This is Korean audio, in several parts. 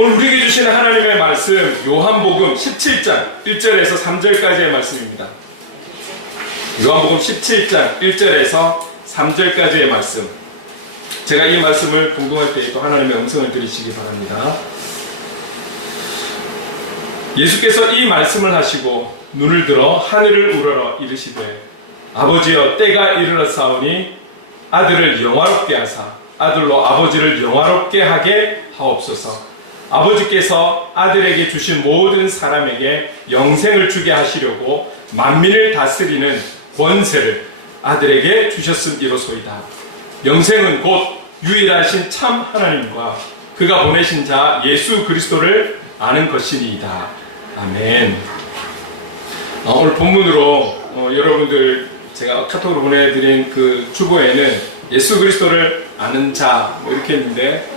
오늘 우리에게 주시는 하나님의 말씀 요한복음 17장 1절에서 3절까지의 말씀입니다. 요한복음 17장 1절에서 3절까지의 말씀. 제가 이 말씀을 공동할 때 또 하나님의 음성을 들으시기 바랍니다. 예수께서 이 말씀을 하시고 눈을 들어 하늘을 우러러 이르시되 아버지여 때가 이르렀사오니 아들을 영화롭게 하사 아들로 아버지를 영화롭게 하게 하옵소서. 아버지께서 아들에게 주신 모든 사람에게 영생을 주게 하시려고 만민을 다스리는 권세를 아들에게 주셨음이로소이다. 영생은 곧 유일하신 참 하나님과 그가 보내신 자 예수 그리스도를 아는 것이니이다. 아멘. 오늘 본문으로 여러분들 제가 카톡으로 보내드린 그 주보에는 예수 그리스도를 아는 자 이렇게 했는데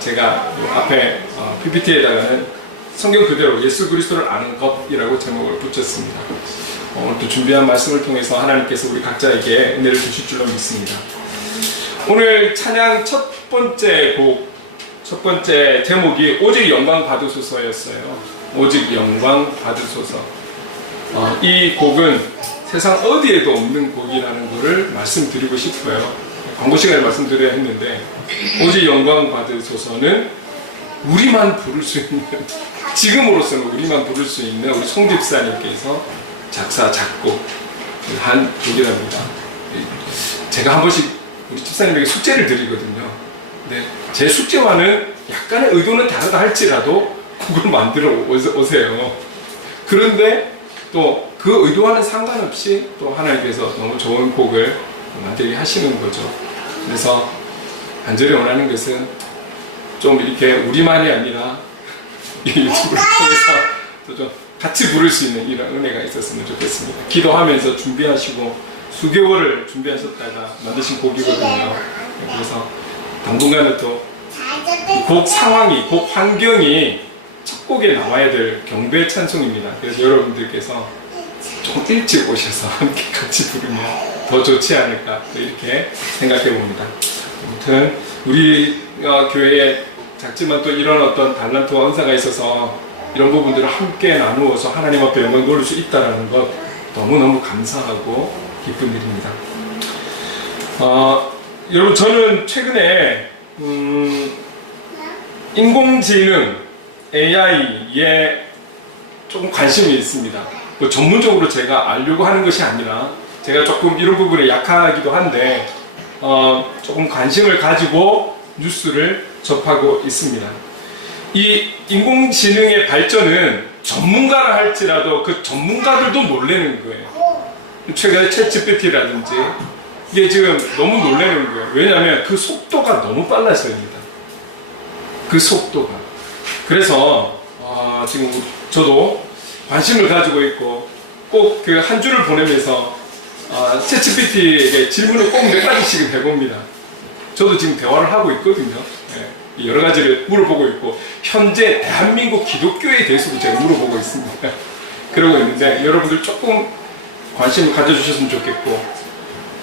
제가 앞에 PPT에다가는 성경 그대로 예수 그리스도를 아는 것이라고 제목을 붙였습니다. 오늘 또 준비한 말씀을 통해서 하나님께서 우리 각자에게 은혜를 주실 줄로 믿습니다. 오늘 찬양 첫 번째 제목이 오직 영광 받으소서였어요. 오직 영광 받으소서. 이 곡은 세상 어디에도 없는 곡이라는 것을 말씀드리고 싶어요. 광고 시간에 말씀드려야 했는데 오직 영광 받으소서는 우리만 부를 수 있는, 지금으로서는 우리만 부를 수 있는 우리 송 집사님께서 작사 작곡한 곡이랍니다. 제가 한 번씩 우리 집사님에게 숙제를 드리거든요. 근데 제 숙제와는 약간의 의도는 다르다 할지라도 곡을 만들어 오세요. 그런데 또 그 의도와는 상관없이 또 하나님께서 너무 좋은 곡을 만들게 하시는 거죠. 그래서 간절히 원하는 것은 좀 이렇게 우리만이 아니라 이 유튜브를 통해서 또 좀 같이 부를 수 있는 이런 은혜가 있었으면 좋겠습니다. 기도하면서 준비하시고 수개월을 준비하셨다가 만드신 곡이거든요. 그래서 당분간은 또 곡 상황이, 곡 환경이 첫 곡에 나와야 될 경배 찬송입니다. 그래서 여러분들께서 좀 일찍 오셔서 함께 같이 부르면 더 좋지 않을까 이렇게 생각해 봅니다. 아무튼 우리 교회에 작지만 또 이런 어떤 달란트와 은사가 있어서 이런 부분들을 함께 나누어서 하나님 앞에 영광 돌릴 수 있다는 것 너무너무 감사하고 기쁜 일입니다. 여러분 저는 최근에 인공지능 AI에 조금 관심이 있습니다. 뭐 전문적으로 제가 알려고 하는 것이 아니라 제가 조금 이런 부분에 약하기도 한데 조금 관심을 가지고 뉴스를 접하고 있습니다. 이 인공지능의 발전은 전문가라 할지라도 그 전문가들도 놀라는 거예요. 최근에 챗GPT라든지 이게 지금 너무 놀라는 거예요. 왜냐하면 그 속도가 너무 빨라서입니다. 그 속도가. 그래서 지금 저도 관심을 가지고 있고 꼭 그 한 줄을 보내면서 챗GPT에게 질문을 꼭 몇 가지씩은 해봅니다. 저도 지금 대화를 하고 있거든요. 네, 여러 가지를 물어보고 있고 현재 대한민국 기독교에 대해서도 제가 물어보고 있습니다. 그러고 있는데 여러분들 조금 관심을 가져주셨으면 좋겠고,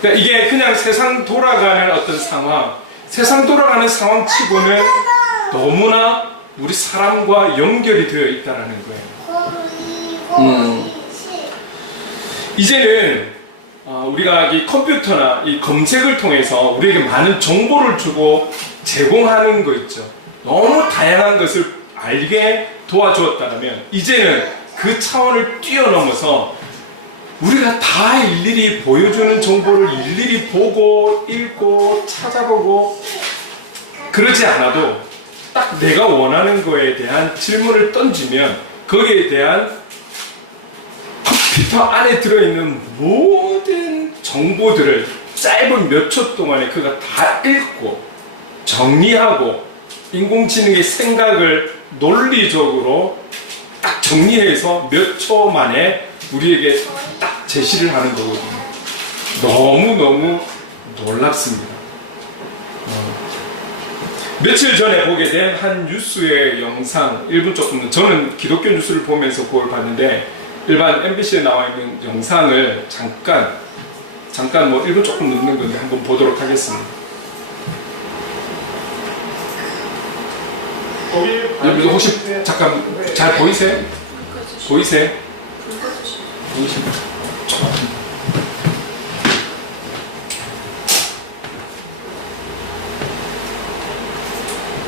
그러니까 이게 그냥 세상 돌아가는 어떤 상황, 세상 돌아가는 상황 치고는 너무나 우리 사람과 연결이 되어 있다는 거예요. 이제는 우리가 이 컴퓨터나 이 검색을 통해서 우리에게 많은 정보를 주고 제공하는 거 있죠. 너무 다양한 것을 알게 도와주었다면 이제는 그 차원을 뛰어넘어서 우리가 다 일일이 보여주는 정보를 일일이 보고 읽고 찾아보고 그러지 않아도 딱 내가 원하는 거에 대한 질문을 던지면 거기에 대한 컴퓨터 안에 들어있는 모든 정보들을 짧은 몇 초 동안에 그가 다 읽고 정리하고 인공지능의 생각을 논리적으로 딱 정리해서 몇 초 만에 우리에게 딱 제시를 하는 거거든요. 너무너무 놀랍습니다. 며칠 전에 보게 된 한 뉴스의 영상 1분 조금, 저는 기독교 뉴스를 보면서 그걸 봤는데 일반 MBC에 나와 있는 영상을 잠깐 뭐 1분 조금 넘는 건데 한번 보도록 하겠습니다. 여러분 혹시 잠깐 잘 보이세요? 보이세요? 보이십니까?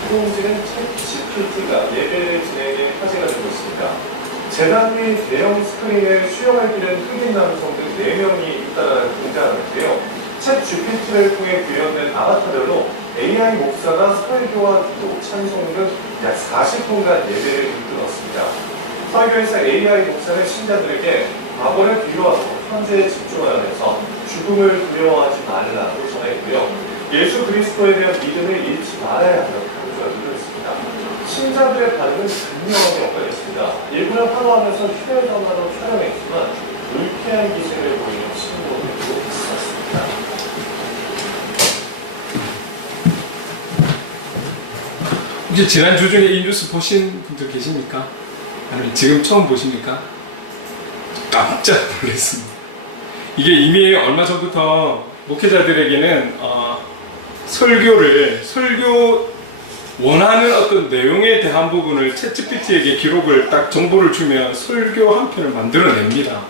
인공지능 챗GPT가 예배를 진행에 화제가 되고 있습니다. 재단 및 대형 스크린에 수영할 길은 흑인 남성 등 4명이 잇따라 등장하는데요. 챗GPT를 통해 구현된 아바타별로 AI 목사가 설교와 기도, 찬송 등 약 40분간 예배를 이끌었습니다. 설교에서 AI 목사는 신자들에게 과거를 뒤로하고 현재에 집중하면서 죽음을 두려워하지 말라고 전했고요. 예수 그리스도에 대한 믿음을 잃지 말아야 한다고 강조하기도 했습니다. 신자들의 반응은 극명하게 엇갈렸습니다. 일부는 환호하면서 휴대전화로 촬영했지만 불쾌한 기색을 보이는 신부들도 있었습니다. 혹시 지난 주 중에 이 뉴스 보신 분들 계십니까? 아니면 지금 처음 보십니까? 깜짝 놀랐습니다. 이게 이미 얼마 전부터 목회자들에게는 설교 원하는 어떤 내용에 대한 부분을 챗GPT에게 기록을 딱 정보를 주면 설교 한 편을 만들어냅니다.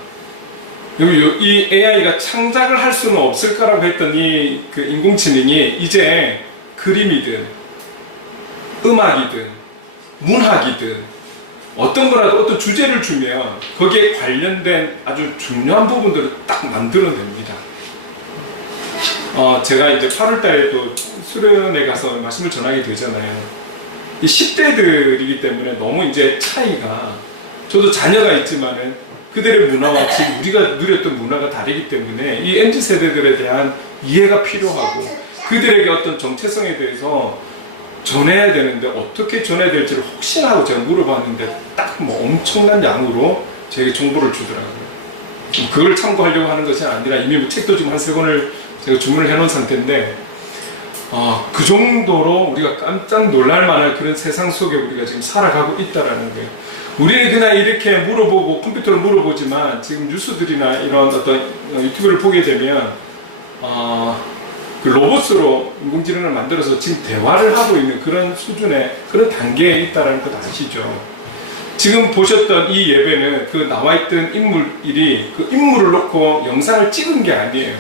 그리고 이 AI가 창작을 할 수는 없을까라고 했던 그 인공지능이 이제 그림이든 음악이든 문학이든 어떤 거라도 어떤 주제를 주면 거기에 관련된 아주 중요한 부분들을 딱 만들어냅니다. 제가 이제 8월달에 또 수련회 가서 말씀을 전하게 되잖아요. 이 10대들이기 때문에 너무 이제 차이가, 저도 자녀가 있지만은 그들의 문화와 지금 우리가 누렸던 문화가 다르기 때문에 이 MZ세대들에 대한 이해가 필요하고 그들에게 어떤 정체성에 대해서 전해야 되는데 어떻게 전해야 될지를 혹시나 하고 제가 물어봤는데 딱 뭐 엄청난 양으로 제게 정보를 주더라고요. 그걸 참고하려고 하는 것이 아니라 이미 뭐 책도 지금 한 3권을 제가 주문을 해놓은 상태인데 그 정도로 우리가 깜짝 놀랄 만한 그런 세상 속에 우리가 지금 살아가고 있다라는 거예요. 우리는 그냥 이렇게 물어보고 컴퓨터로 물어보지만 지금 뉴스들이나 이런 어떤 유튜브를 보게 되면 그 로봇으로 인공지능을 만들어서 지금 대화를 하고 있는 그런 수준의 그런 단계에 있다는 것 아시죠? 지금 보셨던 이 예배는 그 나와있던 인물이 그 인물을 놓고 영상을 찍은 게 아니에요.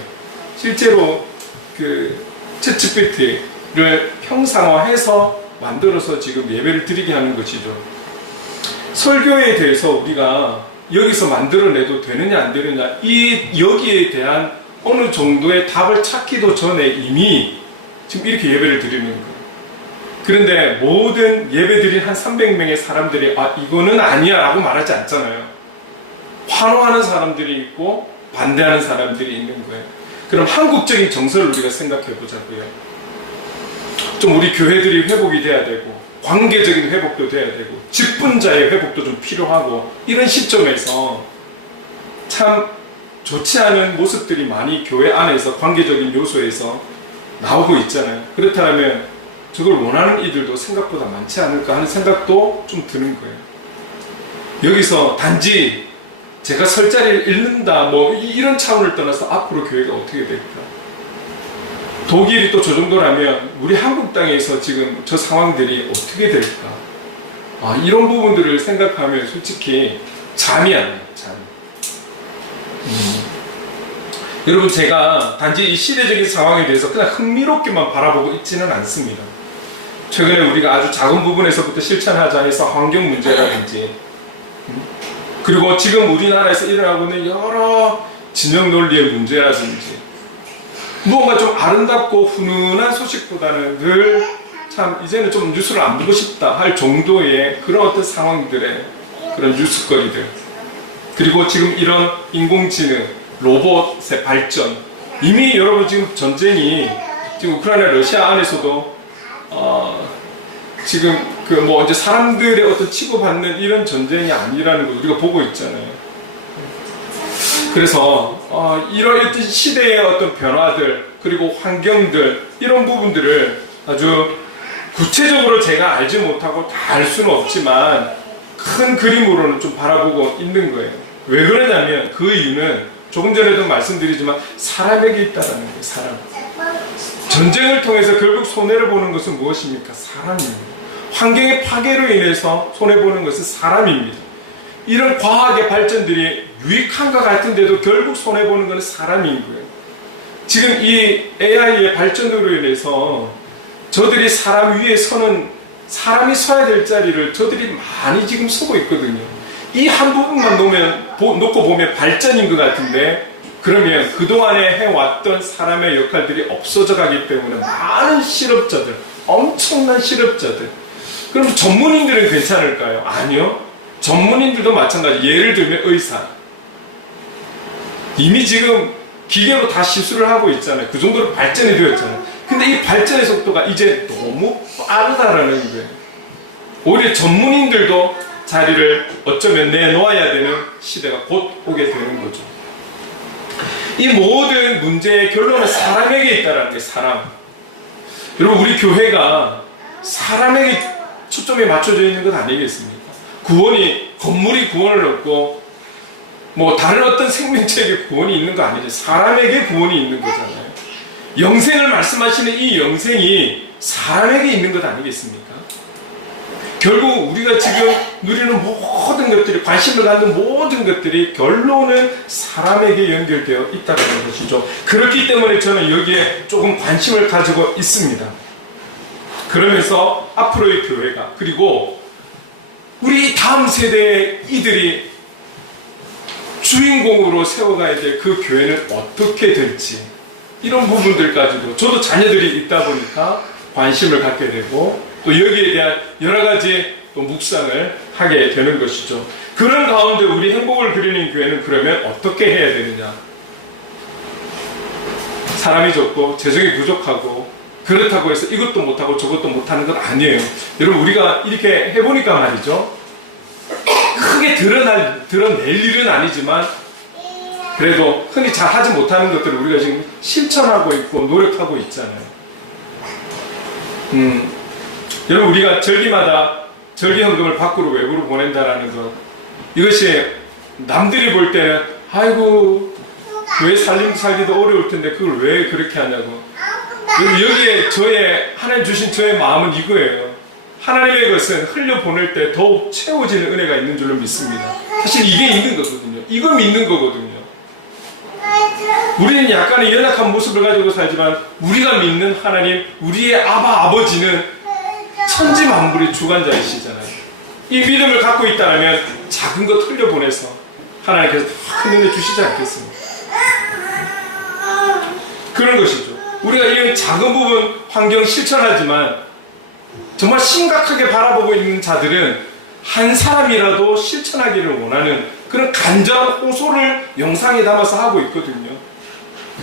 실제로 그 챗GPT를 형상화해서 만들어서 지금 예배를 드리게 하는 것이죠. 설교에 대해서 우리가 여기서 만들어내도 되느냐 안 되느냐, 여기에 대한 어느 정도의 답을 찾기도 전에 이미 지금 이렇게 예배를 드리는 거예요. 그런데 모든 예배 드린 한 300명의 사람들이 이거는 아니야 라고 말하지 않잖아요. 환호하는 사람들이 있고 반대하는 사람들이 있는 거예요. 그럼 한국적인 정서를 우리가 생각해 보자고요. 좀 우리 교회들이 회복이 돼야 되고 관계적인 회복도 돼야 되고 직분자의 회복도 좀 필요하고, 이런 시점에서 참 좋지 않은 모습들이 많이 교회 안에서 관계적인 요소에서 나오고 있잖아요. 그렇다면 저걸 원하는 이들도 생각보다 많지 않을까 하는 생각도 좀 드는 거예요. 여기서 단지 제가 설 자리를 잃는다 뭐 이런 차원을 떠나서 앞으로 교회가 어떻게 될까? 독일이 또 저 정도라면 우리 한국 땅에서 지금 저 상황들이 어떻게 될까? 이런 부분들을 생각하면 솔직히 잠이 안 와요. 잠. 여러분, 제가 단지 이 시대적인 상황에 대해서 그냥 흥미롭게만 바라보고 있지는 않습니다. 최근에 우리가 아주 작은 부분에서부터 실천하자 해서 환경 문제라든지, 그리고 지금 우리나라에서 일어나고 있는 여러 진영 논리의 문제라든지, 무언가 좀 아름답고 훈훈한 소식보다는 늘 참 이제는 좀 뉴스를 안 보고 싶다 할 정도의 그런 어떤 상황들의 그런 뉴스거리들, 그리고 지금 이런 인공지능, 로봇의 발전, 이미 여러분 지금 전쟁이 지금 우크라이나 러시아 안에서도 지금 그 뭐 이제 사람들의 어떤 치고받는 이런 전쟁이 아니라는 걸 우리가 보고 있잖아요. 그래서 이런 시대의 어떤 변화들, 그리고 환경들, 이런 부분들을 아주 구체적으로 제가 알지 못하고 다 알 수는 없지만 큰 그림으로는 좀 바라보고 있는 거예요. 왜 그러냐면 그 이유는 조금 전에도 말씀드리지만 사람에게 있다는 거예요. 사람. 전쟁을 통해서 결국 손해를 보는 것은 무엇입니까? 사람입니다. 환경의 파괴로 인해서 손해보는 것은 사람입니다. 이런 과학의 발전들이 유익한가 같은데도 결국 손해보는 것은 사람인 거예요. 지금 이 AI의 발전으로 인해서 저들이 사람 위에 서는, 사람이 서야 될 자리를 저들이 많이 지금 서고 있거든요. 이 한 부분만 놓고 보면 발전인 것 같은데, 그러면 그동안에 해왔던 사람의 역할들이 없어져 가기 때문에 많은 실업자들, 엄청난 실업자들. 그럼 전문인들은 괜찮을까요? 아니요. 전문인들도 마찬가지. 예를 들면 의사. 이미 지금 기계로 다 시술을 하고 있잖아요. 그 정도로 발전이 되었잖아요. 근데 이 발전의 속도가 이제 너무 빠르다라는 거예요. 오히려 전문인들도 자리를 어쩌면 내놓아야 되는 시대가 곧 오게 되는 거죠. 이 모든 문제의 결론은 사람에게 있다는 게 사람. 여러분, 우리 교회가 사람에게 초점이 맞춰져 있는 것 아니겠습니까? 건물이 구원을 얻고 뭐 다른 어떤 생명체에게 구원이 있는 거 아니죠. 사람에게 구원이 있는 거잖아요. 영생을 말씀하시는 이 영생이 사람에게 있는 것 아니겠습니까? 결국 우리가 지금 누리는 모든 것들이, 관심을 갖는 모든 것들이 결론은 사람에게 연결되어 있다는 것이죠. 그렇기 때문에 저는 여기에 조금 관심을 가지고 있습니다. 그러면서 앞으로의 교회가, 그리고 우리 다음 세대의 이들이 주인공으로 세워가야 될 그 교회는 어떻게 될지, 이런 부분들까지도 저도 자녀들이 있다 보니까 관심을 갖게 되고 또 여기에 대한 여러 가지 또 묵상을 하게 되는 것이죠. 그런 가운데 우리 행복을 그리는 교회는 그러면 어떻게 해야 되느냐? 사람이 적고 재정이 부족하고 그렇다고 해서 이것도 못하고 저것도 못하는 건 아니에요. 여러분, 우리가 이렇게 해보니까 말이죠, 크게 드러낼 일은 아니지만 그래도 흔히 잘 하지 못하는 것들을 우리가 지금 실천하고 있고 노력하고 있잖아요. 여러분, 우리가 절기마다 절기헌금을 밖으로 외부로 보낸다라는 것, 이것이 남들이 볼 때는 아이고 교회 살기도 어려울 텐데 그걸 왜 그렇게 하냐고. 여기에 하나님 주신 저의 마음은 이거예요. 하나님의 것은 흘려보낼 때 더욱 채워지는 은혜가 있는 줄로 믿습니다. 사실 이게 있는 거거든요. 이거 믿는 거거든요. 우리는 약간의 연약한 모습을 가지고 살지만 우리가 믿는 하나님, 우리의 아버지는 천지만물의 주관자이시잖아요. 이 믿음을 갖고 있다면 작은 것 흘려보내서 하나님께서 큰 은혜 주시지 않겠습니까? 그런 것이죠. 우리가 이런 작은 부분 환경 실천하지만 정말 심각하게 바라보고 있는 자들은 한 사람이라도 실천하기를 원하는 그런 간절한 호소를 영상에 담아서 하고 있거든요.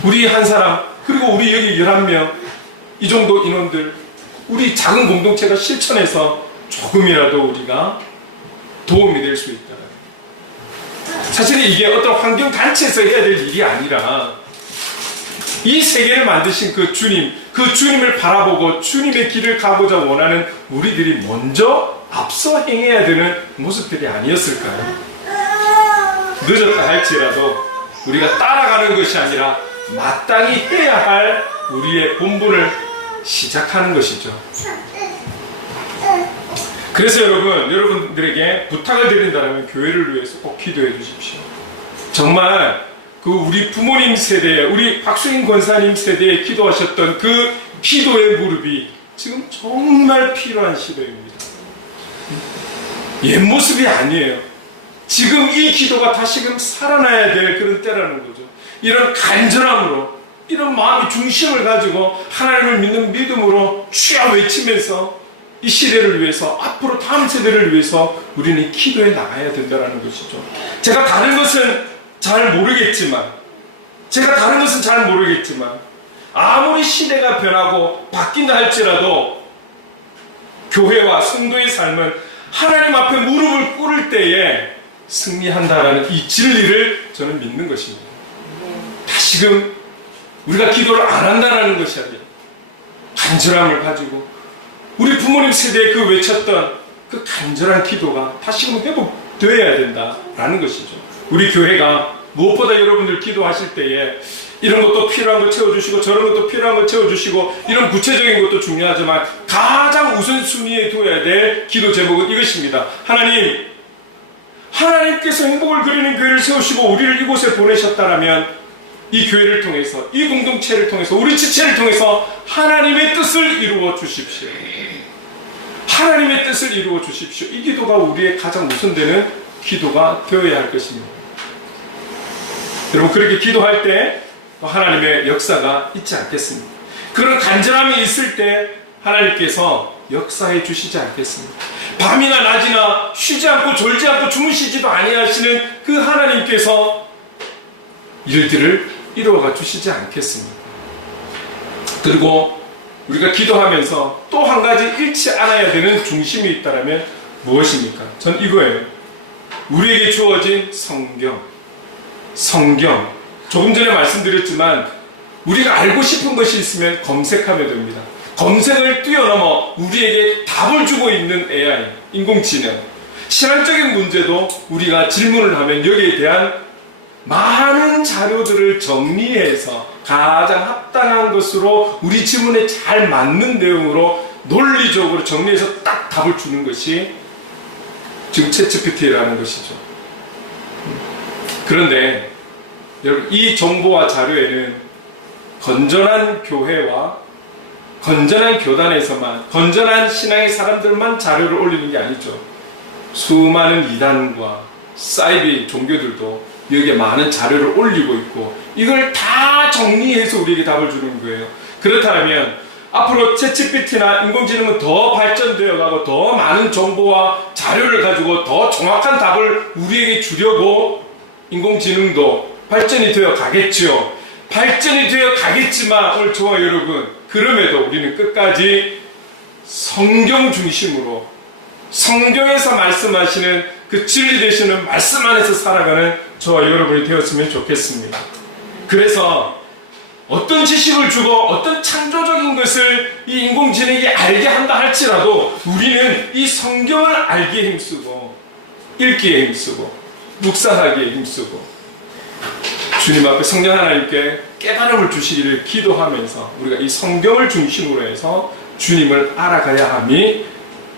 우리 한 사람, 그리고 우리 여기 11명, 이 정도 인원들, 우리 작은 공동체가 실천해서 조금이라도 우리가 도움이 될 수 있다. 사실은 이게 어떤 환경단체에서 해야 될 일이 아니라 이 세계를 만드신 그 주님을 바라보고 주님의 길을 가고자 원하는 우리들이 먼저 앞서 행해야 되는 모습들이 아니었을까요? 늦었다 할지라도 우리가 따라가는 것이 아니라 마땅히 해야 할 우리의 본분을 시작하는 것이죠. 그래서 여러분들에게 부탁을 드린다면 교회를 위해서 꼭 기도해 주십시오. 정말 우리 부모님 세대에, 우리 박수인 권사님 세대에 기도하셨던 그 기도의 무릎이 지금 정말 필요한 시대입니다. 옛 모습이 아니에요. 지금 이 기도가 다시금 살아나야 될 그런 때라는 거죠. 이런 간절함으로, 이런 마음의 중심을 가지고 하나님을 믿는 믿음으로 주여 외치면서 이 시대를 위해서, 앞으로 다음 세대를 위해서 우리는 기도해 나가야 된다는 것이죠. 제가 다른 것은 잘 모르겠지만 아무리 시대가 변하고 바뀐다 할지라도 교회와 성도의 삶은 하나님 앞에 무릎을 꿇을 때에 승리한다라는 이 진리를 저는 믿는 것입니다. 다시금 우리가 기도를 안 한다는 것이 아니라 간절함을 가지고 우리 부모님 세대에 그 외쳤던 그 간절한 기도가 다시금 회복되어야 된다라는 것이죠. 우리 교회가 무엇보다 여러분들 기도하실 때에 이런 것도 필요한 거 채워주시고 저런 것도 필요한 거 채워주시고 이런 구체적인 것도 중요하지만 가장 가장 우선순위에 둬야 될 기도 제목은 이것입니다. 하나님께서 행복을 그리는 교회를 세우시고 우리를 이곳에 보내셨다라면 이 교회를 통해서, 이 공동체를 통해서, 우리 지체를 통해서 하나님의 뜻을 이루어 주십시오. 하나님의 뜻을 이루어 주십시오. 이 기도가 우리의 가장 우선되는 기도가 되어야 할 것입니다. 여러분, 그렇게 기도할 때 하나님의 역사가 있지 않겠습니까? 그런 간절함이 있을 때 하나님께서 역사해 주시지 않겠습니까? 밤이나 낮이나 쉬지 않고 졸지 않고 주무시지도 아니하시는 그 하나님께서 일들을 이루어가 주시지 않겠습니까? 그리고 우리가 기도하면서 또 한 가지 잃지 않아야 되는 중심이 있다면 무엇입니까? 전 이거예요. 우리에게 주어진 성경. 조금 전에 말씀드렸지만 우리가 알고 싶은 것이 있으면 검색하면 됩니다. 검색을 뛰어넘어 우리에게 답을 주고 있는 AI, 인공지능. 신앙적인 문제도 우리가 질문을 하면 여기에 대한 많은 자료들을 정리해서 가장 합당한 것으로 우리 질문에 잘 맞는 내용으로 논리적으로 정리해서 딱 답을 주는 것이 지금 챗GPT라는 것이죠. 그런데 여러분, 이 정보와 자료에는 건전한 교회와 건전한 교단에서만, 건전한 신앙의 사람들만 자료를 올리는 게 아니죠. 수많은 이단과 사이비 종교들도 여기에 많은 자료를 올리고 있고 이걸 다 정리해서 우리에게 답을 주는 거예요. 그렇다면 앞으로 챗GPT나 인공지능은 더 발전되어 가고 더 많은 정보와 자료를 가지고 더 정확한 답을 우리에게 주려고 인공지능도 발전이 되어 가겠지요. 발전이 되어 가겠지만 오늘 저와 여러분, 그럼에도 우리는 끝까지 성경 중심으로, 성경에서 말씀하시는 그 진리 되시는 말씀 안에서 살아가는 저와 여러분이 되었으면 좋겠습니다. 그래서 어떤 지식을 주고 어떤 창조적인 것을 이 인공지능이 알게 한다 할지라도 우리는 이 성경을 알기에 힘쓰고 읽기에 힘쓰고 묵상하기에 힘쓰고 주님 앞에 성령 하나님께 깨달음을 주시기를 기도하면서 우리가 이 성경을 중심으로 해서 주님을 알아가야 함이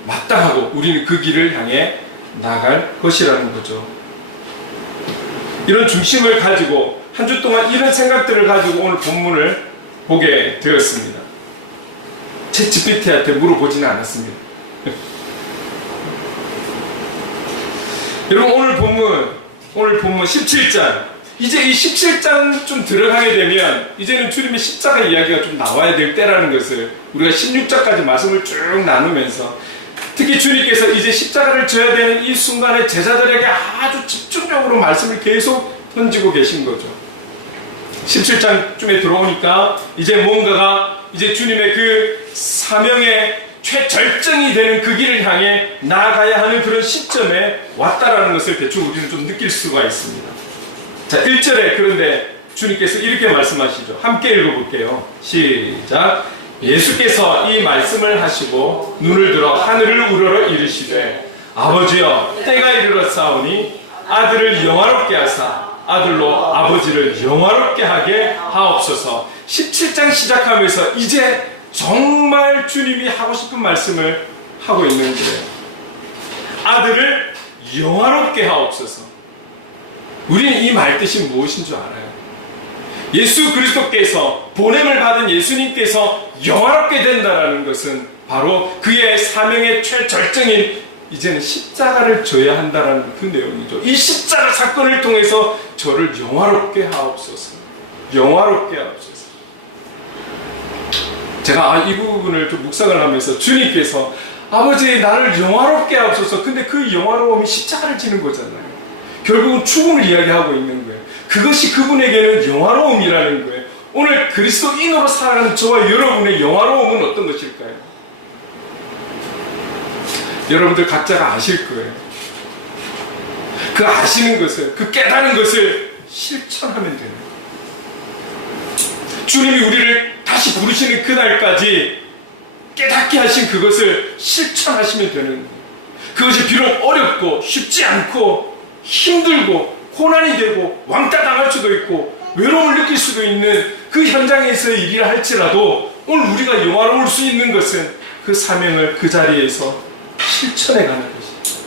마땅하고 우리는 그 길을 향해 나갈 것이라는 거죠. 이런 중심을 가지고 한 주 동안 이런 생각들을 가지고 오늘 본문을 보게 되었습니다. 챗GPT한테 물어보지는 않았습니다. 여러분, 오늘 본문 17장, 이제 이 17장 좀 들어가게 되면 이제는 주님의 십자가 이야기가 좀 나와야 될 때라는 것을 우리가 16장까지 말씀을 쭉 나누면서, 특히 주님께서 이제 십자가를 져야 되는 이 순간에 제자들에게 아주 집중적으로 말씀을 계속 던지고 계신 거죠. 17장쯤에 들어오니까 이제 뭔가가 이제 주님의 그 사명의 최절정이 되는 그 길을 향해 나아가야 하는 그런 시점에 왔다라는 것을 대충 우리는 좀 느낄 수가 있습니다. 자, 1절에 그런데 주님께서 이렇게 말씀하시죠. 함께 읽어볼게요. 시작. 예수께서 이 말씀을 하시고 눈을 들어 하늘을 우러러 이르시되 아버지여, 때가 이르렀사오니 아들을 영화롭게 하사 아들로 아버지를 영화롭게 하게 하옵소서. 17장 시작하면서 이제 정말 주님이 하고 싶은 말씀을 하고 있는 거예요. 아들을 영화롭게 하옵소서. 우리는 이 말 뜻이 무엇인 줄 알아요? 예수 그리스도께서, 보냄을 받은 예수님께서 영화롭게 된다는 것은 바로 그의 사명의 최절정인 이제는 십자가를 져야 한다는 그 내용이죠. 이 십자가 사건을 통해서 저를 영화롭게 하옵소서. 영화롭게 하옵소서. 제가 이 부분을 좀 묵상을 하면서 주님께서 아버지 나를 영화롭게 하옵소서. 근데 그 영화로움이 십자가를 지는 거잖아요. 결국은 죽음을 이야기하고 있는 거예요. 그것이 그분에게는 영화로움이라는 거예요. 오늘 그리스도인으로 살아가는 저와 여러분의 영화로움은 어떤 것일까요? 여러분들 각자가 아실 거예요. 그 아시는 것을, 그 깨달은 것을 실천하면 되는 거예요. 주님이 우리를 다시 부르시는 그날까지 깨닫게 하신 그것을 실천하시면 되는 거예요. 그것이 비록 어렵고 쉽지 않고 힘들고 고난이 되고 왕따 당할 수도 있고 외로움을 느낄 수도 있는 그 현장에서의 일이라 할지라도 오늘 우리가 영화로울 수 있는 것은 그 사명을 그 자리에서 실천해 가는 것이죠.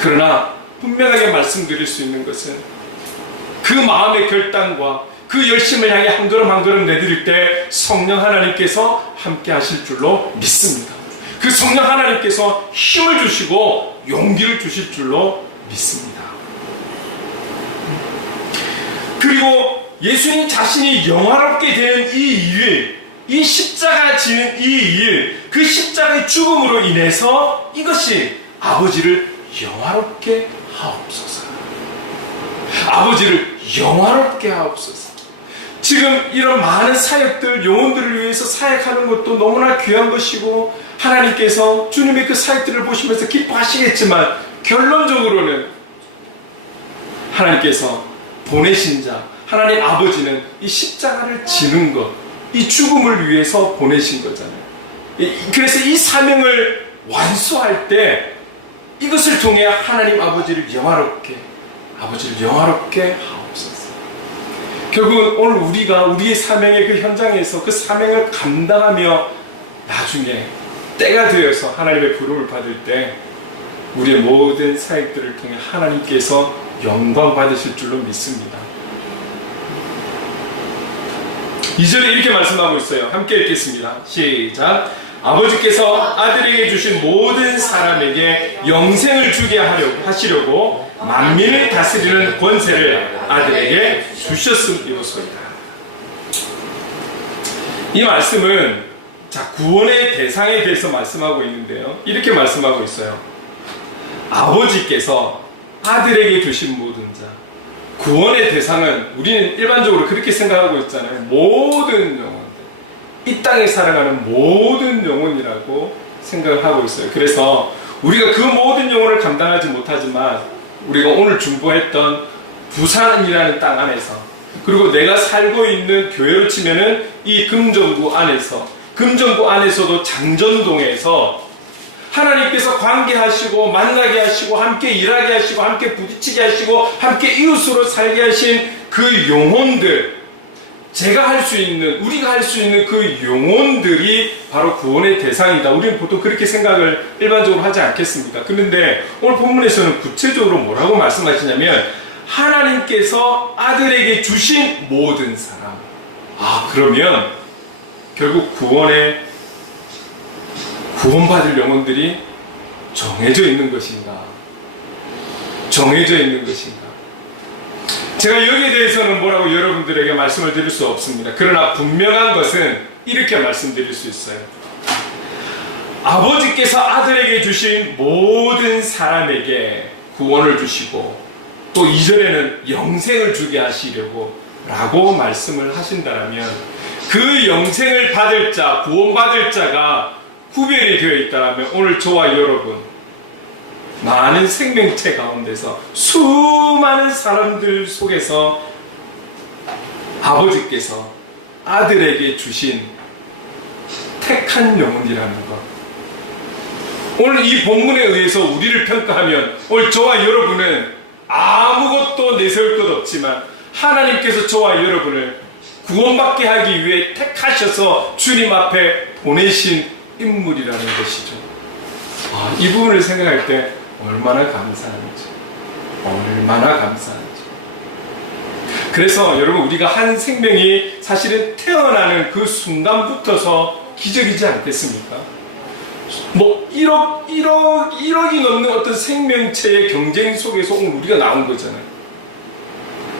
그러나 분명하게 말씀드릴 수 있는 것은 그 마음의 결단과 그 열심을 향해 한 걸음 한 걸음 내디딜 때 성령 하나님께서 함께 하실 줄로 믿습니다. 그 성령 하나님께서 힘을 주시고 용기를 주실 줄로 믿습니다. 그리고 예수님 자신이 영화롭게 되는 이 일, 이 십자가 지는 이 일, 그 십자가의 죽음으로 인해서 이것이 아버지를 영화롭게 하옵소서. 아버지를 영화롭게 하옵소서. 지금 이런 많은 사역들, 영혼들을 위해서 사역하는 것도 너무나 귀한 것이고 하나님께서 주님의 그 사역들을 보시면서 기뻐하시겠지만 결론적으로는 하나님께서 보내신 자, 하나님 아버지는 이 십자가를 지는 것, 이 죽음을 위해서 보내신 거잖아요. 그래서 이 사명을 완수할 때 이것을 통해 하나님 아버지를 영화롭게 하옵소서. 결국은 오늘 우리가 우리의 사명의 그 현장에서 그 사명을 감당하며 나중에 때가 되어서 하나님의 부름을 받을 때 우리의 모든 사역들을 통해 하나님께서 영광 받으실 줄로 믿습니다. 2절에 이렇게 말씀하고 있어요. 함께 읽겠습니다. 시작. 아버지께서 아들에게 주신 모든 사람에게 영생을 주게 하시려고 만민을 다스리는 권세를 아들에게 주셨음이로소이다. 이 말씀은 구원의 대상에 대해서 말씀하고 있는데요. 이렇게 말씀하고 있어요. 아버지께서 아들에게 주신 모든 자. 구원의 대상은 우리는 일반적으로 그렇게 생각하고 있잖아요. 모든 영혼들, 이 땅에 살아가는 모든 영혼이라고 생각을 하고 있어요. 그래서 우리가 그 모든 영혼을 감당하지 못하지만 우리가 오늘 중보했던 부산이라는 땅 안에서, 그리고 내가 살고 있는 교회로 치면은 이 금정구 안에서, 금정구 안에서도 장전동에서 하나님께서 관계하시고 만나게 하시고 함께 일하게 하시고 함께 부딪히게 하시고 함께 이웃으로 살게 하신 그 영혼들, 제가 할 수 있는, 우리가 할 수 있는 그 영혼들이 바로 구원의 대상이다. 우리는 보통 그렇게 생각을 일반적으로 하지 않겠습니까? 그런데 오늘 본문에서는 구체적으로 뭐라고 말씀하시냐면 하나님께서 아들에게 주신 모든 사람. 그러면 결국 구원받을 영혼들이 정해져 있는 것인가? 정해져 있는 것인가? 제가 여기에 대해서는 뭐라고 여러분들에게 말씀을 드릴 수 없습니다. 그러나 분명한 것은 이렇게 말씀드릴 수 있어요. 아버지께서 아들에게 주신 모든 사람에게 구원을 주시고 또 2절에는 영생을 주게 하시려고 라고 말씀을 하신다면 그 영생을 받을 자, 구원받을 자가 구별이 되어 있다면 오늘 저와 여러분 많은 생명체 가운데서 수많은 사람들 속에서 아버지께서 아들에게 주신 택한 영혼이라는 것, 오늘 이 본문에 의해서 우리를 평가하면 오늘 저와 여러분은 아무것도 내세울 것 없지만 하나님께서 저와 여러분을 구원받게 하기 위해 택하셔서 주님 앞에 보내신 인물이라는 것이죠. 이 부분을 생각할 때 얼마나 감사한지, 얼마나 감사한지. 그래서 여러분, 우리가 한 생명이 사실은 태어나는 그 순간부터서 기적이지 않겠습니까? 1억이 넘는 어떤 생명체의 경쟁 속에서 오늘 우리가 나온 거잖아요.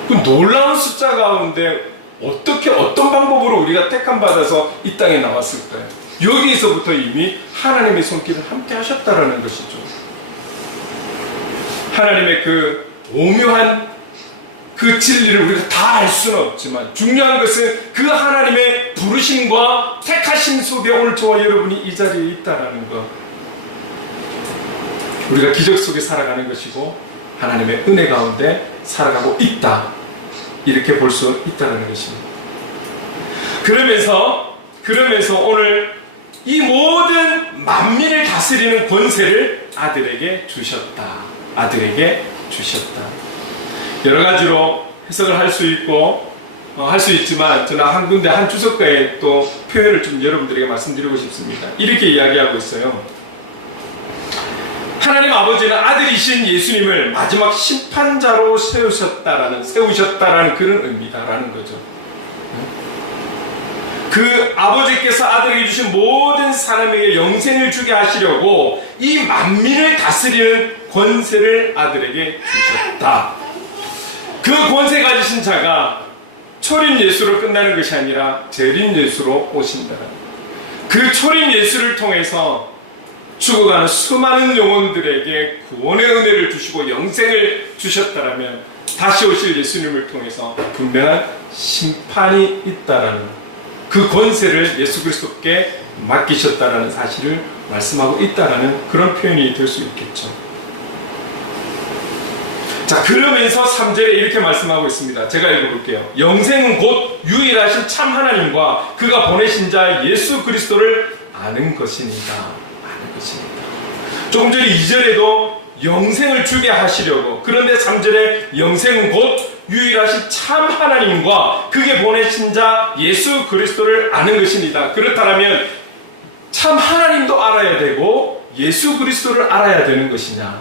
그 놀라운 숫자 가운데 어떤 방법으로 우리가 택함받아서 이 땅에 나왔을까요? 여기에서부터 이미 하나님의 손길을 함께 하셨다라는 것이죠. 하나님의 그 오묘한 그 진리를 우리가 다 알 수는 없지만 중요한 것은 그 하나님의 부르심과 택하심 속에 오늘 저와 여러분이 이 자리에 있다라는 것. 우리가 기적 속에 살아가는 것이고 하나님의 은혜 가운데 살아가고 있다, 이렇게 볼 수 있다는 것입니다. 그러면서 오늘 이 모든 만민을 다스리는 권세를 아들에게 주셨다. 아들에게 주셨다. 여러 가지로 해석을 할 수 있고 할 수 있지만 저는 한 군데 한 주석가의 또 표현을 좀 여러분들에게 말씀드리고 싶습니다. 이렇게 이야기하고 있어요. 하나님 아버지는 아들이신 예수님을 마지막 심판자로 세우셨다라는 그런 의미다라는 거죠. 그 아버지께서 아들에게 주신 모든 사람에게 영생을 주게 하시려고 이 만민을 다스리는 권세를 아들에게 주셨다. 그 권세 가지신 자가 초림 예수로 끝나는 것이 아니라 재림 예수로 오신다. 그 초림 예수를 통해서 죽어가는 수많은 영혼들에게 구원의 은혜를 주시고 영생을 주셨다라면 다시 오실 예수님을 통해서 분명한 심판이 있다라는 그 권세를 예수 그리스도께 맡기셨다라는 사실을 말씀하고 있다라는 그런 표현이 될 수 있겠죠. 자, 그러면서 3절에 이렇게 말씀하고 있습니다. 제가 읽어볼게요. 영생은 곧 유일하신 참 하나님과 그가 보내신 자 예수 그리스도를 아는 것이니라. 아는 것이니라. 조금 전에 2절에도 영생을 주게 하시려고, 그런데 3절에 영생은 곧 유일하신 참 하나님과 그게 보내신 자 예수 그리스도를 아는 것입니다. 그렇다면 참 하나님도 알아야 되고 예수 그리스도를 알아야 되는 것이냐?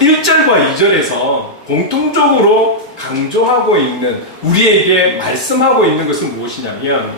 1절과 2절에서 공통적으로 강조하고 있는, 우리에게 말씀하고 있는 것은 무엇이냐면,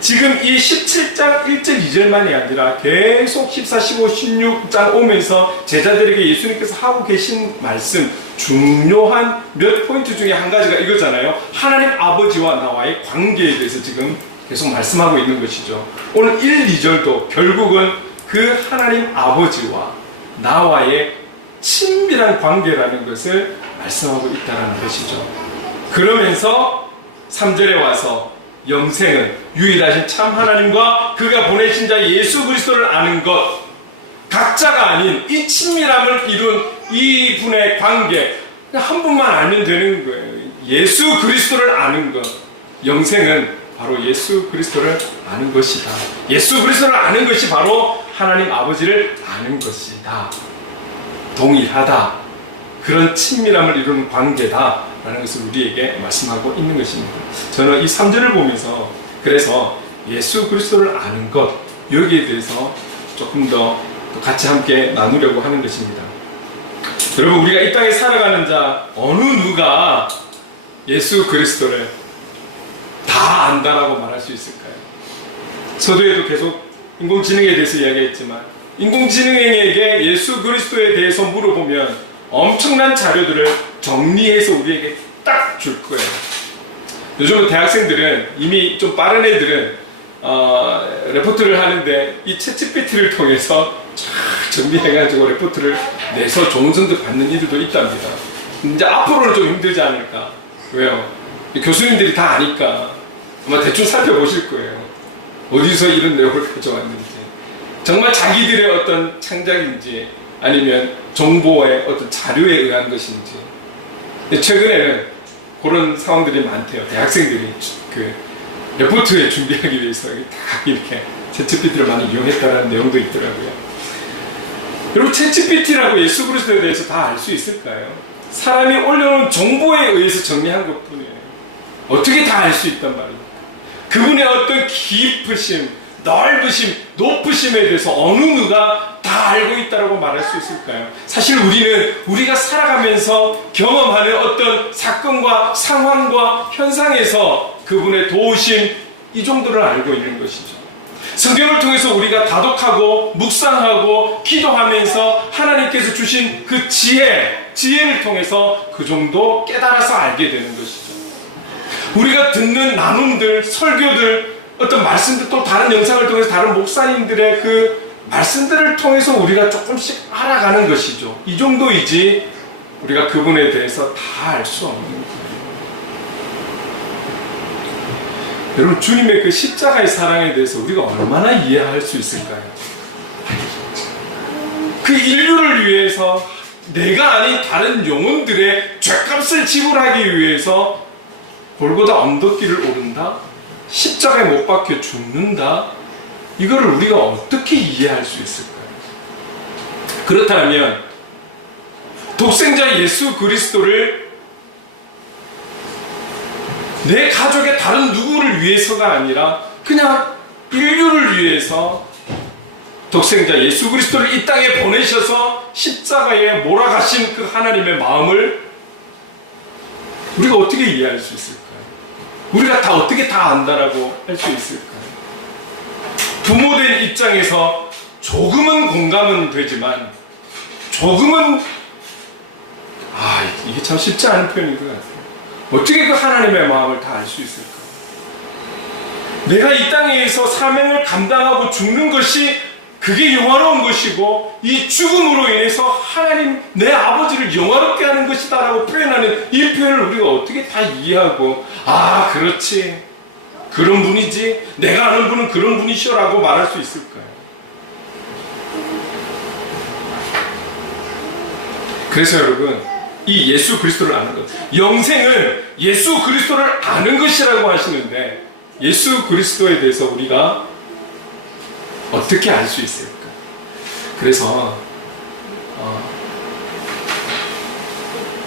지금 이 17장 1절 2절만이 아니라 계속 14, 15, 16장 오면서 제자들에게 예수님께서 하고 계신 말씀, 중요한 몇 포인트 중에 한 가지가 이거잖아요. 하나님 아버지와 나와의 관계에 대해서 지금 계속 말씀하고 있는 것이죠. 오늘 1, 2절도 결국은 그 하나님 아버지와 나와의 친밀한 관계라는 것을 말씀하고 있다는 것이죠. 그러면서 3절에 와서 영생은 유일하신 참 하나님과 그가 보내신 자 예수 그리스도를 아는 것, 각자가 아닌 이 친밀함을 이룬 이 분의 관계, 한 분만 알면 되는 거예요. 예수 그리스도를 아는 것. 영생은 바로 예수 그리스도를 아는 것이다. 예수 그리스도를 아는 것이 바로 하나님 아버지를 아는 것이다. 동일하다. 그런 친밀함을 이루는 관계다 라는 것을 우리에게 말씀하고 있는 것입니다. 저는 이 3절을 보면서 그래서 예수 그리스도를 아는 것, 여기에 대해서 조금 더 같이 함께 나누려고 하는 것입니다. 여러분, 우리가 이 땅에 살아가는 자 어느 누가 예수 그리스도를 다 안다라고 말할 수 있을까요? 서두에도 계속 인공지능에 대해서 이야기했지만, 인공지능에게 예수 그리스도에 대해서 물어보면 엄청난 자료들을 정리해서 우리에게 딱 줄 거예요. 요즘은 대학생들은, 이미 좀 빠른 애들은 레포트를 하는데 이 챗GPT를 통해서 쫙 정리해가지고 레포트를 내서 좋은 성적 받는 이들도 있답니다. 이제 앞으로는 좀 힘들지 않을까. 왜요? 교수님들이 다 아니까 아마 대충 살펴보실 거예요. 어디서 이런 내용을 가져왔는지, 정말 자기들의 어떤 창작인지 아니면 정보의 어떤 자료에 의한 것인지. 최근에는 그런 상황들이 많대요. 대학생들이 그 레포트에 준비하기 위해서 다 이렇게 챗GPT를 많이 이용했다는 내용도 있더라고요. 여러분, 챗GPT라고 예수 그리스도에 대해서 다 알 수 있을까요? 사람이 올려놓은 정보에 의해서 정리한 것 뿐이에요. 어떻게 다 알 수 있단 말입니까? 그분의 어떤 깊으심, 넓으심, 높으심에 대해서 어느 누가 다 알고 있다고 말할 수 있을까요? 사실 우리는 우리가 살아가면서 경험하는 어떤 사건과 상황과 현상에서 그분의 도우심, 이 정도를 알고 있는 것이죠. 성경을 통해서 우리가 다독하고 묵상하고 기도하면서 하나님께서 주신 그 지혜를 통해서 그 정도 깨달아서 알게 되는 것이죠. 우리가 듣는 나눔들, 설교들, 어떤 말씀들, 또 다른 영상을 통해서 다른 목사님들의 그 말씀들을 통해서 우리가 조금씩 알아가는 것이죠. 이 정도이지 우리가 그분에 대해서 다 알 수 없는 거예요. 여러분, 주님의 그 십자가의 사랑에 대해서 우리가 얼마나 이해할 수 있을까요? 그 인류를 위해서 내가 아닌 다른 영혼들의 죄값을 지불하기 위해서 골고다 언덕길을 오른다? 십자가에 못 박혀 죽는다? 이거를 우리가 어떻게 이해할 수 있을까요? 그렇다면 독생자 예수 그리스도를 내 가족의 다른 누구를 위해서가 아니라 그냥 인류를 위해서 독생자 예수 그리스도를 이 땅에 보내셔서 십자가에 몰아가신 그 하나님의 마음을 우리가 어떻게 이해할 수 있을까요? 우리가 다 어떻게 다 안다라고 할 수 있을까요? 부모된 입장에서 조금은 공감은 되지만 조금은 이게 참 쉽지 않은 표현인 것 같아요. 어떻게 그 하나님의 마음을 다 알 수 있을까? 내가 이 땅에서 사명을 감당하고 죽는 것이 그게 영화로운 것이고 이 죽음으로 인해서 하나님 내 아버지를 영화롭게 하는 것이다 라고 표현하는 이 표현을 우리가 어떻게 다 이해하고 그렇지 그런 분이지 내가 아는 분은 그런 분이시오 라고 말할 수 있을까요? 그래서 여러분 이 예수 그리스도를 아는 것 영생은 예수 그리스도를 아는 것이라고 하시는데 예수 그리스도에 대해서 우리가 어떻게 알 수 있을까? 그래서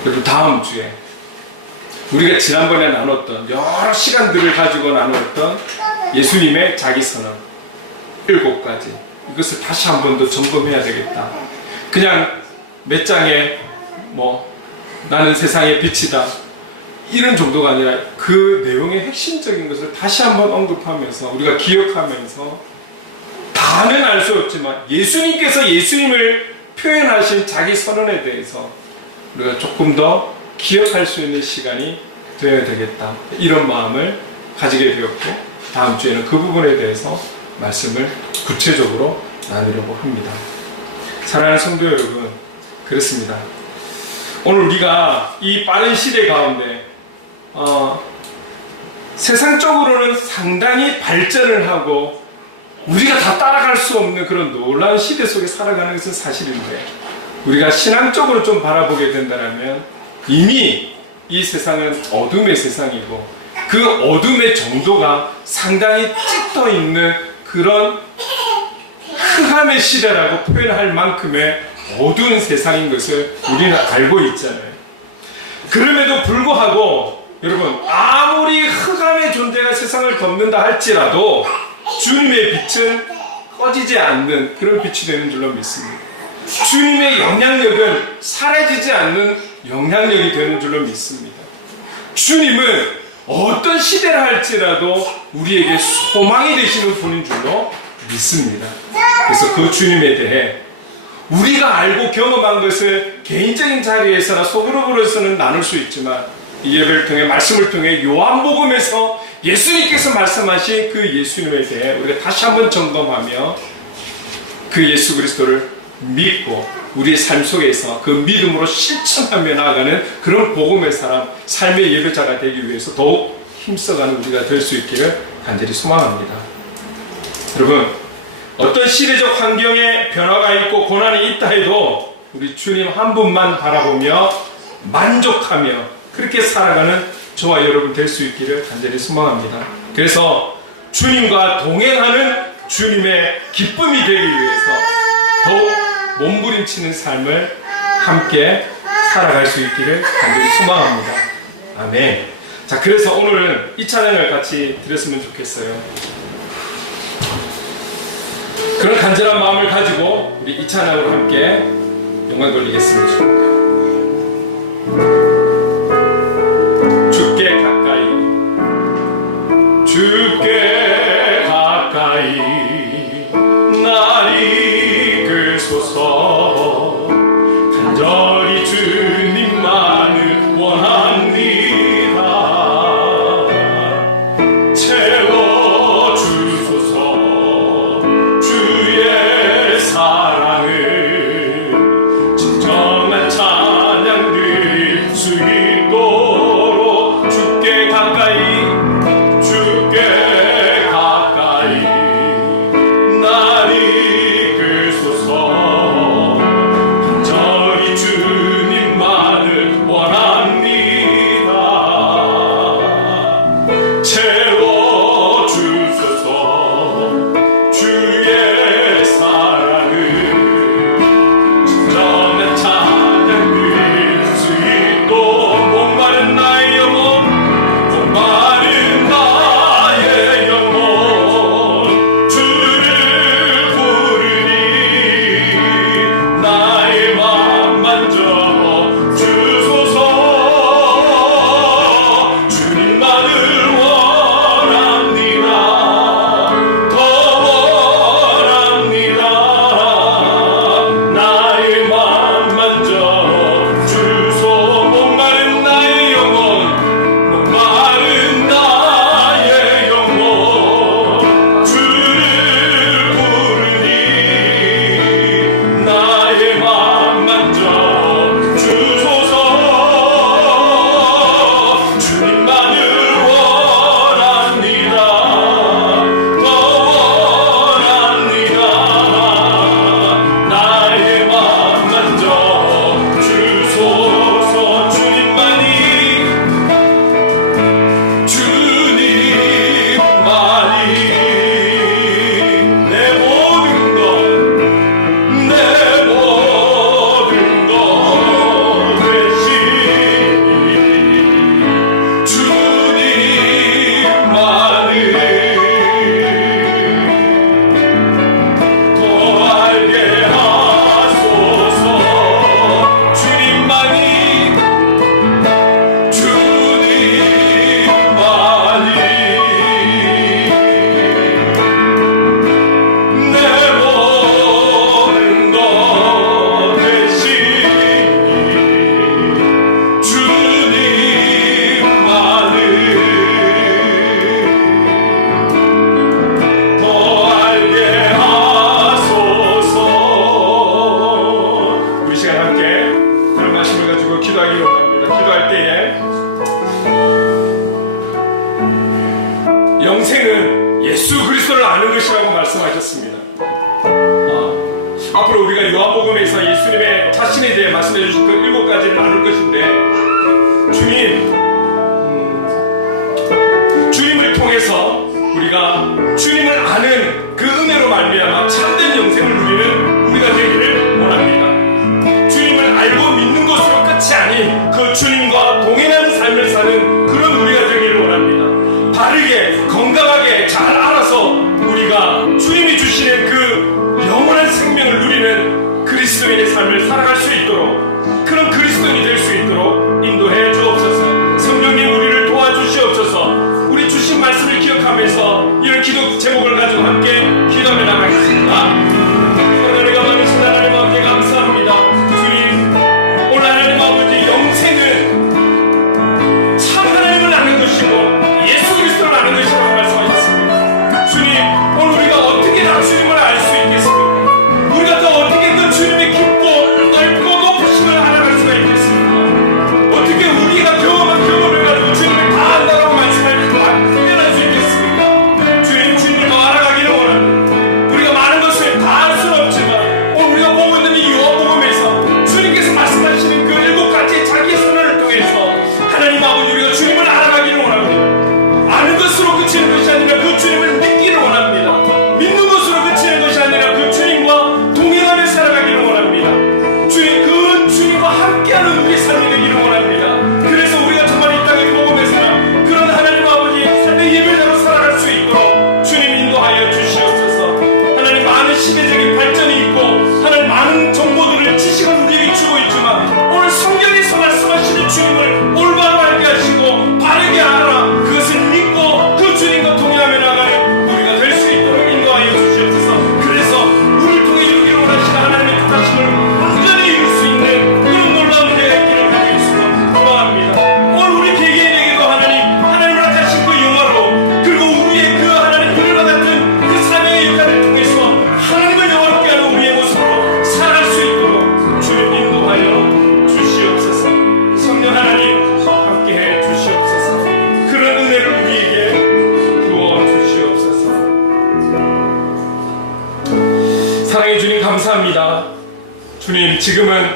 여러분 다음 주에 우리가 지난번에 나눴던 여러 시간들을 가지고 나누었던 예수님의 자기선언 7가지 이것을 다시 한 번 더 점검해야 되겠다. 그냥 몇 장에 나는 세상의 빛이다 이런 정도가 아니라 그 내용의 핵심적인 것을 다시 한번 언급하면서 우리가 기억하면서 다는 알 수 없지만 예수님께서 예수님을 표현하신 자기 선언에 대해서 우리가 조금 더 기억할 수 있는 시간이 되어야 되겠다 이런 마음을 가지게 되었고 다음 주에는 그 부분에 대해서 말씀을 구체적으로 나누려고 합니다. 사랑하는 성도 여러분 그렇습니다. 오늘 우리가 이 빠른 시대 가운데 세상적으로는 상당히 발전을 하고 우리가 다 따라갈 수 없는 그런 놀라운 시대 속에 살아가는 것은 사실인데 우리가 신앙적으로 좀 바라보게 된다면 이미 이 세상은 어둠의 세상이고 그 어둠의 정도가 상당히 짙어 있는 그런 흑암의 시대라고 표현할 만큼의 어두운 세상인 것을 우리는 알고 있잖아요. 그럼에도 불구하고 여러분 아무리 흑암의 존재가 세상을 덮는다 할지라도 주님의 빛은 꺼지지 않는 그런 빛이 되는 줄로 믿습니다. 주님의 영향력은 사라지지 않는 영향력이 되는 줄로 믿습니다. 주님은 어떤 시대를 할지라도 우리에게 소망이 되시는 분인 줄로 믿습니다. 그래서 그 주님에 대해 우리가 알고 경험한 것을 개인적인 자리에서나 소그룹으로서는 나눌 수 있지만 이 예배를 통해 말씀을 통해 요한복음에서 예수님께서 말씀하신 그 예수님에 대해 우리가 다시 한번 점검하며 그 예수 그리스도를 믿고 우리의 삶 속에서 그 믿음으로 실천하며 나아가는 그런 복음의 사람, 삶의 예배자가 되기 위해서 더욱 힘써가는 우리가 될 수 있기를 간절히 소망합니다. 여러분 어떤 시대적 환경에 변화가 있고 고난이 있다 해도 우리 주님 한 분만 바라보며 만족하며 그렇게 살아가는 저와 여러분 될 수 있기를 간절히 소망합니다. 그래서 주님과 동행하는 주님의 기쁨이 되기 위해서 더욱 몸부림치는 삶을 함께 살아갈 수 있기를 간절히 소망합니다. 아멘. 자, 그래서 오늘 이 찬양을 같이 드렸으면 좋겠어요. 그런 간절한 마음을 가지고 우리 이 찬양으로 함께 영광 돌리겠습니다. 주께 가까이 날 이끌소서 간절히 주님만을 원합니다. 채워주소서 주의 사랑을 진정한 참 많은 것이라고 말씀하셨습니다. 앞으로 우리가 요한복음에서 예수님의 자신에 대해 말씀해 주신 그 7가지를 나눌 것인데, 주님을 통해서 우리가 주님을 아는 그 은혜로 말미암아 참된 영생을 누리는 우리가 되기를 원합니다. 주님을 알고 믿는 것으로 끝이 아닌 그 주님과 동행하는 삶을 사는 그런 우리가 되기를 원합니다. 바르게 건강하게 잘 알아서 우리가 주님이 주시는 그 영원한 생명을 누리는 그리스도인의 삶을 살아갈 수 있도록, 그런 그리스도인이 될 수 있도록 인도해 주옵소서. 성령님 우리를 도와주시옵소서. 우리 주신 말씀을 기억하면서 이런 기도 제목을 가지고 함께 기도하며 나가겠습니다. 하나님과 많으신 하나님 아버지 감사합니다. 주님, 오늘 하나님 아버지 영생은 참 하나님을 아는 것이고 예수 그리스도를 아는 것이라고 말씀하셨습니다. 주님, 오늘 우리가 어떻게 다 주님을 알 수 있겠습니까? 우리가 또 어떻게 그 주님의 깊고 넓고 높으심을 알아갈 수가 있겠습니까? 어떻게 우리가 경험한 경험을 가지고 주님을 다 안다고 말씀할 표현할 수 있겠습니까? 주님, 주님을 더 알아가기를 원합니다. 우리가 많은 것을 다 알 수는 없지만 오늘 우리가 보고 있는 이 요한복음에서 주님께서 말씀하시는 그 7가지 자기의 선언을 통해서 하나님 아버지 우리가 주님을 알아가기를 원합니다. 아는 것으로 그치는 것이 아니라 그 주님을 믿기를 원합니다. 믿는 것으로 그치는 것이 아니라 그 주님과 동행하며 살아가기를 원합니다. 주님, 그 주님과 함께하는 우리의 삶이 되기를 원합니다. 그래서 우리가 정말 이 땅을 복음에서나 그런 하나님 아버지 삶의 예배자로 살아갈 수 있도록 주님 인도하여 주시옵소서. 하나님, 많은 시대적인 발전이 있고 하나님 많은 정보들을 지식을 우리에게 주고 있지만 오늘 성경에서 말씀하시는 주님을 올바로 알게 하시고 바르게 알아 그것을 믿고 그 주님과 동행하며 나가는 우리가 될 수 있도록 인도하여 주시옵소서. 그래서 우리를 통해 이루기를 원하시는 하나님의 뜻하심을 온전히 이룰 수 있는 그런 놀라운 은혜의 길을 가지고 있음을 기도합니다. 오늘 우리 개개인에게도 하나님을 하신 그 영화로, 그리고 우리의 그 하나님 그늘과 같은 그 사명의 역할을 통해서 하나님을 영화롭게 하는 우리의 모습으로 살아갈 수 있도록 주님 인도하여 주시옵소서. 성령 하나님 함께해 주시옵소서. 그런 은혜를 우리에게 부어 주시옵소서. 사랑해 주님 감사합니다. 주님, 지금은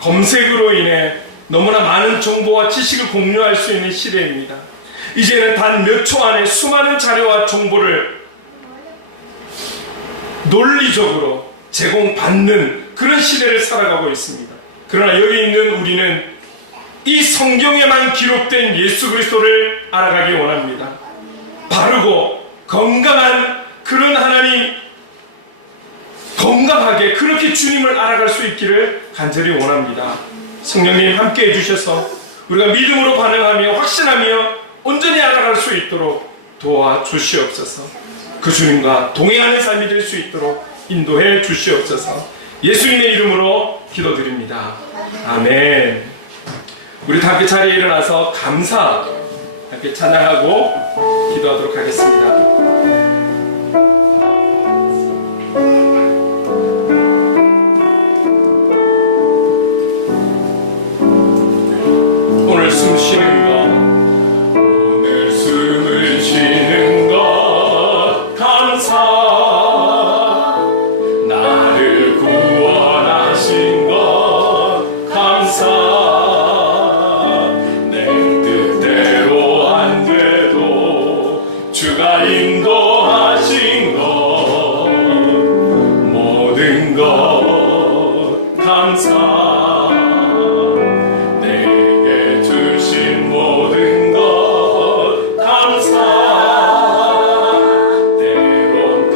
검색으로 인해 너무나 많은 정보와 지식을 공유할 수 있는 시대입니다. 이제는 단 몇 초 안에 수많은 자료와 정보를 논리적으로 제공받는 그런 시대를 살아가고 있습니다. 그러나 여기 있는 우리는 이 성경에만 기록된 예수 그리스도를 알아가기 원합니다. 바르고 건강한 그런 하나님, 건강하게 그렇게 주님을 알아갈 수 있기를 간절히 원합니다. 성령님 함께 해주셔서 우리가 믿음으로 반응하며 확신하며 온전히 알아갈 수 있도록 도와주시옵소서. 그 주님과 동행하는 삶이 될 수 있도록 인도해 주시옵소서. 예수님의 이름으로 기도드립니다. 아멘. 우리 다 함께 자리에 일어나서 감사 함께 찬양하고 기도하도록 하겠습니다. 오늘 숨 쉬는 것, 오늘 숨을 쉬는 것 감사. 나를 구원하신 것 감사. 내 뜻대로 안 돼도 주가 인도하신 것, 모든 것 감사. 모든 것 감사. 때론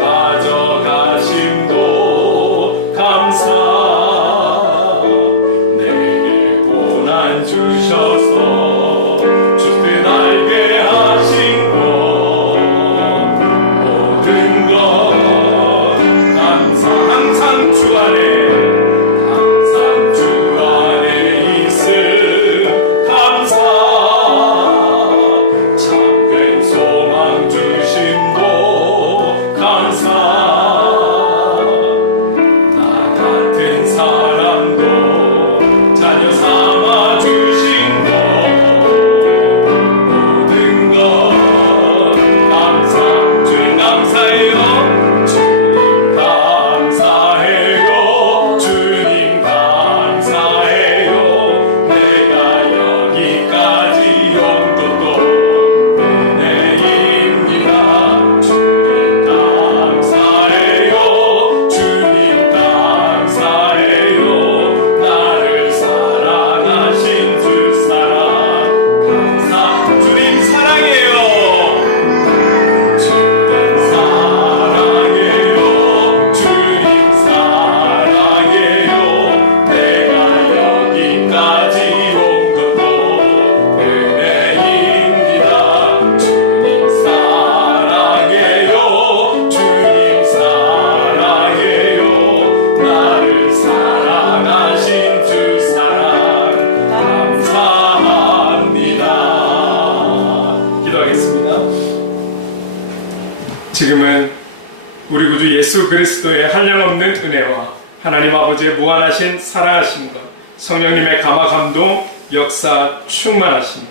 우리 구주 예수 그리스도의 한량없는 은혜와 하나님 아버지의 무한하신 사랑하심과 성령님의 감화 감동 역사 충만하심,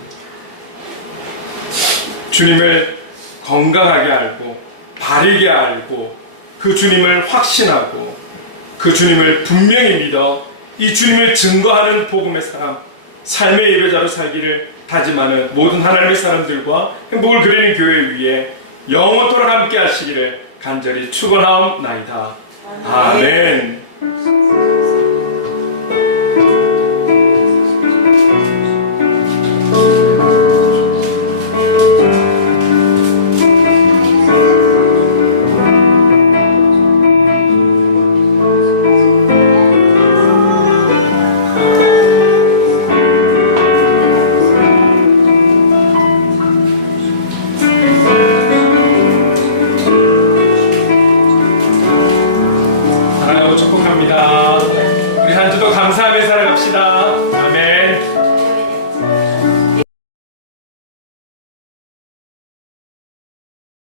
주님을 건강하게 알고 바르게 알고 그 주님을 확신하고 그 주님을 분명히 믿어 이 주님을 증거하는 복음의 사람, 삶의 예배자로 살기를 다짐하는 모든 하나님의 사람들과 행복을 그리는 교회 위에 영원토록 함께 하시기를 간절히 축원하옵나이다. 아멘. 사랑하고 축복합니다. 우리 한 주도 감사하며 살아갑시다.